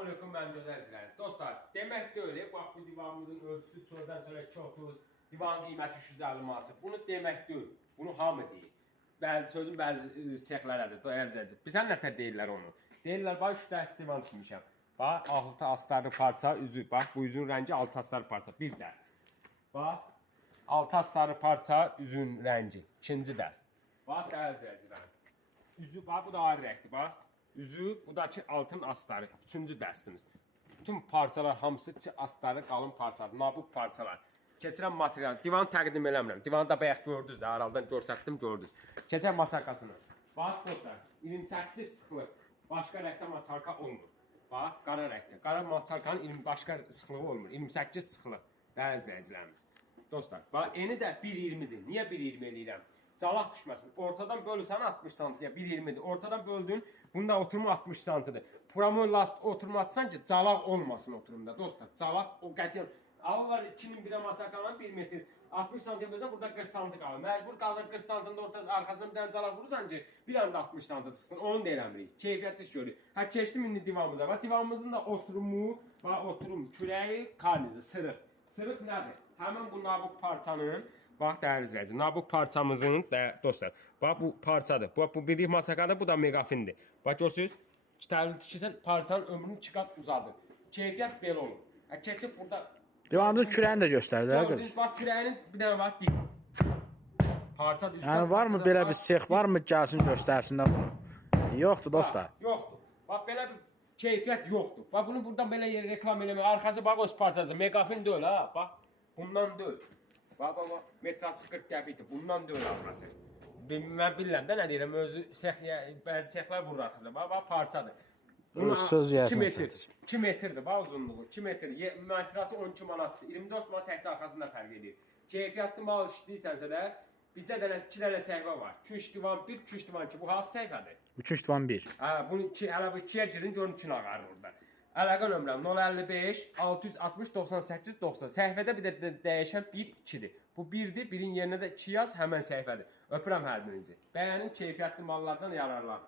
aleyküm mənim gözəl izləyicilərim. Dostlar, demək deyil, bax bu divanımızın ölçüsü çöldən sonra 230, divanın qiyməti 350 manat. Bunu demək deyil. Bunu hamı deyir. Bəzi sözün bəzi e, sexlərədir, dəyərli izləyicilər. Bizə nə tər deyirlər onu? Deyirlər, bax 3 dəst divan tikmişəm. Bax, altı astarlı parça, üzü, bax bu üzün rəngi altı astarlı parça, bir dəst. Bax, altı astarlı parça, üzün rəngi, ikinci dəst. Bax, dəyərli izləyicilərim. Üzü bax bu da ayrı rəngdir bax. Üzü bu da ki altın astarı. Üçüncü dəstimiz. Bütün parçalar hamısı ki astarı qalın parçalar, nabuk parçalar. Keçirəm material. Divan təqdim eləmirəm. Divanı da bayaq gördünüz də, aralıdan göstərdim, gördünüz. Keçirəm maçarkasını. Bax dostlar, 28 sıxlıq. Başqa rəngdə maçarka olmur. Bax, qara rəngdə. Qara maçarkanın 20 başqa sıxlığı olmur. 28 sıxlıq. Dəyərli izləyicilərimiz. Dostlar, bax eni də 1.20-dir. Niyə 1.20 eləyirəm? Calaq düşməsin. Ortadan bölürsən 60 santiyə 1.20-dir. Ortadan böldün, bunda oturumu 60 santidir. Pramon last oturum atsan ki, calaq olmasın oturumda. Dostlar, calaq o qətiyyən Alırlar 2001'e masakalan 1 metr 60 santim bölsen burada 40 santim kalır. Mecbur kalacak 40 santimde ortası arkasından bir tane calaq vurursan ki bir anda 60 santim çıxsın. Onu da eləmirik. Keyfiyyətli iş görürük. Ha keçdim indi divanımıza. Bax divanımızın da oturumu, bax oturum kürəyi, karnizi, sırıq. Sırıq nədir? Həmin bu nabuk parçanın Bax dəyərli izləyici, nabuk parçamızın də dostlar. Bax bu parçadır. Bax bu birlik masakadır, bu da megafindir. Bax görürsüz? Kitəli tikirsən parçanın ömrünü 2 qat uzadır. Keyfiyyət belə olur. Ha keçib burada Divanın kürəyini də göstərdi. Gördünüz bax kürəyinin bir dənə bax deyil. Parça düz. Yəni varmı belə bir sex varmı gəlsin göstərsin də bunu? Yoxdur dostlar. Yoxdur. Bax belə bir keyfiyyət yoxdur. Bax bunu buradan belə reklam eləmək. Arxası bax öz parçası. Megafin deyil ha. Bax bundan deyil. Bax bax metrası 40 qəpikdir. Bundan deyil arxası. Bil- Mən bilirəm də nə deyirəm. Özü sex bəzi sexlər vurur arxasına. Bax bax parçadır. Bu söz yazın 2 metr. çətir. 2 metrdir bax uzunluğu. 2 metr. Ye- Metrası 12 manatdır. 24 manat təkcə arxasında fərq edir. Keyfiyyətli mal işləyirsənsə də bircə dənə 2 dənə səhifə var. 2 divan 1, 2 divan 2. Bu hansı səhifədir? 3 divan 1. Hə, bunu iki, hələ bu ikiyə girin görün üçün ağarır orada. Əlaqə nömrəm 055 660 98 90. Səhifədə bir də də dəyişən 1 2-dir. Bu 1-dir, birin yerinə də 2 yaz, həmin səhifədir. Öpürəm hər birinizi. Bəyənin keyfiyyətli mallardan yararlan.